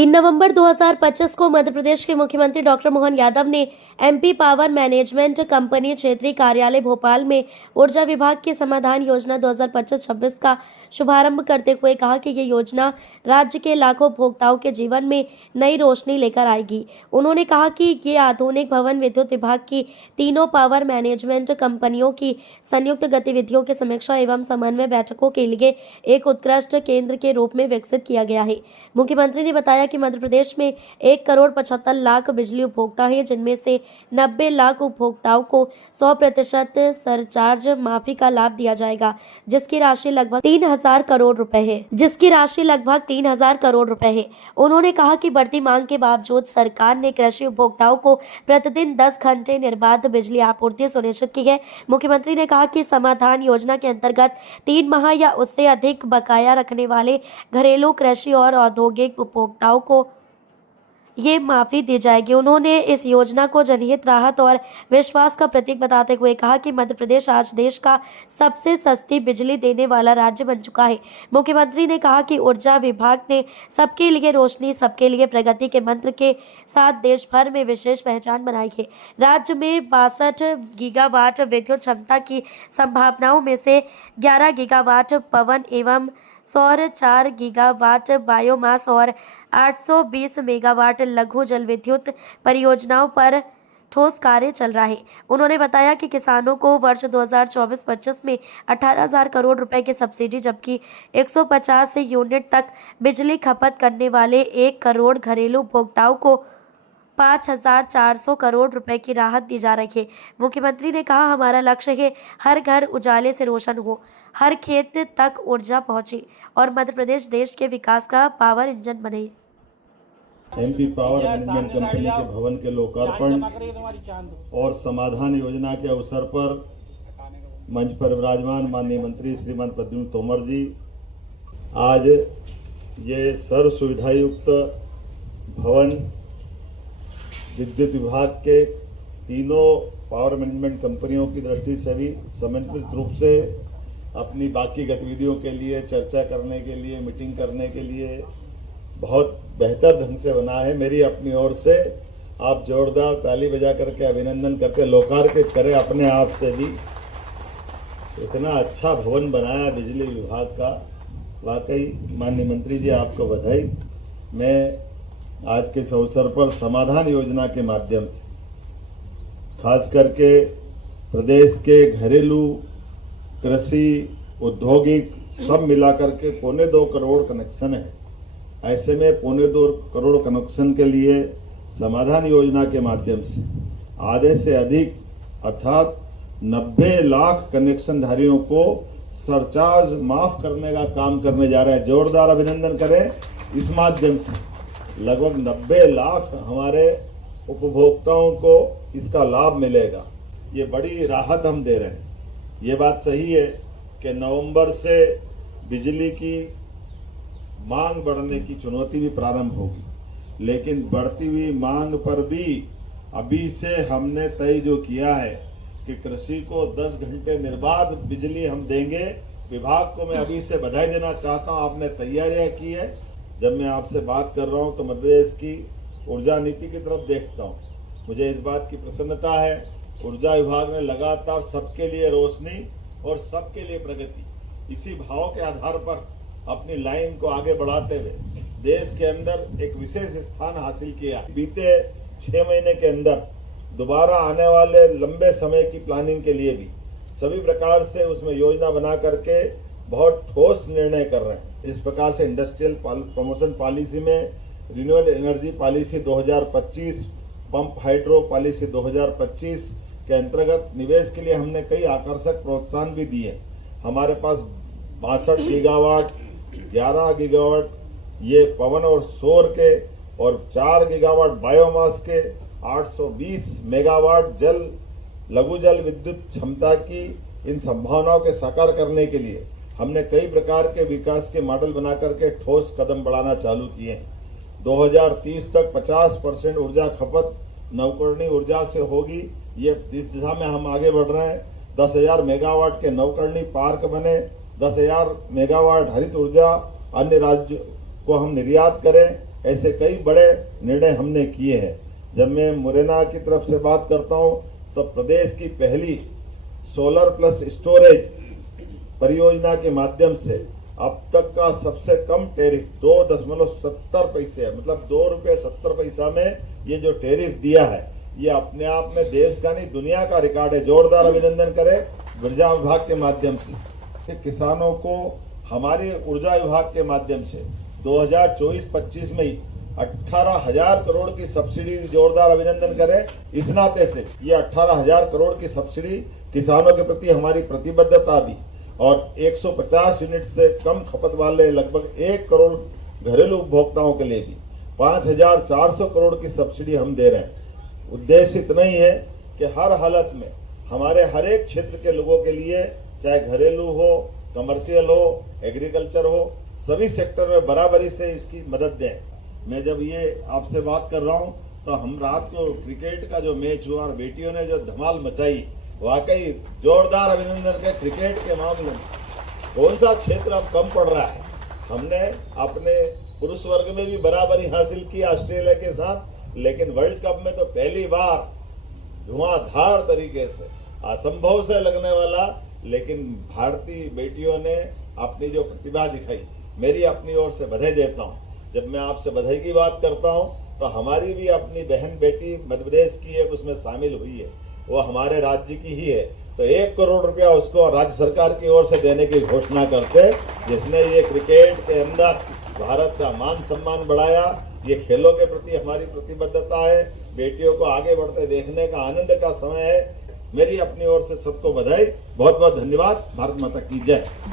3 नवंबर 2025 को मध्य प्रदेश के मुख्यमंत्री डॉक्टर मोहन यादव ने एमपी पावर मैनेजमेंट कंपनी क्षेत्रीय कार्यालय भोपाल में ऊर्जा विभाग की समाधान योजना 2025-26 का शुभारंभ करते हुए कहा कि ये योजना राज्य के लाखों उपभोक्ताओं के जीवन में नई रोशनी लेकर आएगी। उन्होंने कहा कि ये आधुनिक भवन विद्युत विभाग की तीनों पावर मैनेजमेंट कंपनियों की संयुक्त गतिविधियों की समीक्षा एवं समन्वय बैठकों के लिए एक उत्कृष्ट केंद्र के रूप में विकसित किया गया है। मुख्यमंत्री ने बताया कि मध्य प्रदेश में 1,75,00,000 बिजली उपभोक्ता हैं, जिनमें से 90 लाख उपभोक्ताओं को 100% सरचार्ज माफी का लाभ दिया जाएगा, जिसकी राशि लगभग 3,000 करोड़ रुपए है। उन्होंने कहा कि बढ़ती मांग के बावजूद सरकार ने कृषि उपभोक्ताओं को प्रतिदिन 10 घंटे निर्बाध बिजली आपूर्ति सुनिश्चित की है। मुख्यमंत्री ने कहा कि समाधान योजना के अंतर्गत 3 माह या उससे अधिक बकाया रखने वाले घरेलू, कृषि और औद्योगिक उपभोक्ताओं को ये माफी दी जाएगी। उन्होंने इस योजना को जनहित, राहत और विश्वास का प्रतीक बताते हुए कहा कि मध्य प्रदेश आज देश का सबसे सस्ती बिजली देने वाला राज्य बन चुका है। मुख्यमंत्री ने कहा कि ऊर्जा विभाग ने सबके लिए रोशनी, सबके लिए प्रगति के मंत्र के साथ देश भर में विशेष पहचान बनाई है। राज्य में 62 गीगावाट विद्युत क्षमता की संभावनाओं में से 11 गीगावाट पवन एवं सौर, 4 गीगावाट बायोमास और 820 मेगावाट लघु जल विद्युत परियोजनाओं पर ठोस कार्य चल रहा है। उन्होंने बताया कि किसानों को वर्ष 2024-25 में 18,000 करोड़ रुपए की सब्सिडी, जबकि 150 यूनिट तक बिजली खपत करने वाले 1 करोड़ घरेलू उपभोक्ताओं को 5,400 करोड़ रुपए की राहत दी जा रही है। मुख्यमंत्री ने कहा, हमारा लक्ष्य है हर घर उजाले से रोशन हो, हर खेत तक ऊर्जा पहुंचे और मध्य प्रदेश देश के विकास का पावर इंजन बने। एमपी पावर मैनेजमेंट कंपनी के भवन के लोकार्पण और समाधान योजना के अवसर पर मंच पर विराजमान माननीय मंत्री श्रीमान प्रद्युम्न तोमर जी आज ये सर्व सुविधा युक्त भवन विद्युत विभाग के तीनों पावर मैनेजमेंट कंपनियों की दृष्टि से भी समन्वित रूप से अपनी बाकी गतिविधियों के लिए चर्चा करने के लिए, मीटिंग करने के लिए बहुत बेहतर ढंग से बना है। मेरी अपनी ओर से आप जोरदार ताली बजा करके अभिनंदन करके लोकार्पित करें अपने आप से भी। इतना अच्छा भवन बनाया बिजली विभाग का, वाकई माननीय मंत्री जी आपको बधाई। मैं आज के इस अवसर पर समाधान योजना के माध्यम से खास करके प्रदेश के घरेलू, कृषि, औद्योगिक सब मिलाकर के 2.25 करोड़ कनेक्शन है। ऐसे में 2.25 करोड़ कनेक्शन के लिए समाधान योजना के माध्यम से आधे से अधिक अर्थात 90 लाख कनेक्शन धारियों को सरचार्ज माफ करने का काम करने जा रहे हैं। जोरदार अभिनंदन करें। इस माध्यम से लगभग 90 लाख हमारे उपभोक्ताओं को इसका लाभ मिलेगा। ये बड़ी राहत हम दे रहे हैं। ये बात सही है कि नवंबर से बिजली की मांग बढ़ने की चुनौती भी प्रारंभ होगी, लेकिन बढ़ती हुई मांग पर भी अभी से हमने तय जो किया है कि कृषि को 10 घंटे निर्बाध बिजली हम देंगे। विभाग को मैं अभी से बधाई देना चाहता हूं, आपने तैयारियां की है। जब मैं आपसे बात कर रहा हूं तो मध्य प्रदेश की ऊर्जा नीति की तरफ देखता हूं, मुझे इस बात की प्रसन्नता है। ऊर्जा विभाग ने लगातार सबके लिए रोशनी और सबके लिए प्रगति, इसी भाव के आधार पर अपनी लाइन को आगे बढ़ाते हुए देश के अंदर एक विशेष स्थान हासिल किया। बीते 6 महीने के अंदर दोबारा आने वाले लंबे समय की प्लानिंग के लिए भी सभी प्रकार से उसमें योजना बना करके बहुत ठोस निर्णय कर रहे हैं। इस प्रकार से इंडस्ट्रियल प्रमोशन पॉलिसी में renewable energy policy 2025, pump hydro policy 2025 के अंतर्गत निवेश के लिए हमने कई आकर्षक प्रोत्साहन भी दिए। हमारे पास 62 गीगावाट, 11 गीगावाट ये पवन और सौर के और 4 गीगावाट बायोमास के, 820 मेगावाट लघु जल विद्युत क्षमता की इन संभावनाओं के साकार करने के लिए हमने कई प्रकार के विकास के मॉडल बना करके ठोस कदम बढ़ाना चालू किए हैं। 2030 तक 50% ऊर्जा खपत नवकरणीय ऊर्जा से होगी। ये इस दिशा में हम आगे बढ़ रहे हैं। 10,000 मेगावाट के नवकरणीय पार्क बने, 10,000 मेगावाट हरित ऊर्जा अन्य राज्य को हम निर्यात करें। ऐसे कई बड़े निर्णय हमने किए हैं। जब मैं मुरैना की तरफ से बात करता हूं तो प्रदेश की पहली सोलर प्लस स्टोरेज परियोजना के माध्यम से अब तक का सबसे कम टैरिफ 2.70 पैसे है, मतलब ₹2.70 में ये जो टैरिफ दिया है ये अपने आप में देश का नहीं दुनिया का रिकॉर्ड है। जोरदार अभिनंदन करें ऊर्जा विभाग के माध्यम से। किसानों को हमारे ऊर्जा विभाग के माध्यम से 2024-25 में 18,000 करोड़ की सब्सिडी, जोरदार अभिनंदन करें। इस नाते से ये 18,000 करोड़ की सब्सिडी किसानों के प्रति हमारी प्रतिबद्धता भी, और 150 यूनिट से कम खपत वाले लगभग 1 करोड़ घरेलू उपभोक्ताओं के लिए भी 5,400 करोड़ की सब्सिडी हम दे रहे हैं। उद्देश्य इतना ही है कि हर हालत में हमारे हर एक क्षेत्र के लोगों के लिए, चाहे घरेलू हो, कमर्शियल हो, एग्रीकल्चर हो, सभी सेक्टर में बराबरी से इसकी मदद दें। मैं जब ये आपसे बात कर रहा हूं तो हम रात को क्रिकेट का जो मैच हुआ और बेटियों ने जो धमाल मचाई, वाकई जोरदार अभिनंदन के। क्रिकेट के मामले में कौन सा क्षेत्र अब कम पड़ रहा है। हमने अपने पुरुष वर्ग में भी बराबरी हासिल की ऑस्ट्रेलिया के साथ, लेकिन वर्ल्ड कप में तो पहली बार धुआंधार तरीके से, असंभव से लगने वाला, लेकिन भारतीय बेटियों ने अपनी जो प्रतिभा दिखाई, मेरी अपनी ओर से बधाई देता हूं। जब मैं आपसे बधाई की बात करता हूं तो हमारी भी अपनी बहन बेटी मध्य प्रदेश की है, उसमें शामिल हुई है, वो हमारे राज्य की ही है, तो 1 करोड़ रुपया उसको राज्य सरकार की ओर से देने की घोषणा करते, जिसने ये क्रिकेट के अंदर भारत का मान सम्मान बढ़ाया। ये खेलों के प्रति हमारी प्रतिबद्धता है। बेटियों को आगे बढ़ते देखने का आनंद का समय है। मेरी अपनी ओर से सबको बधाई, बहुत बहुत धन्यवाद। भारत माता की जय।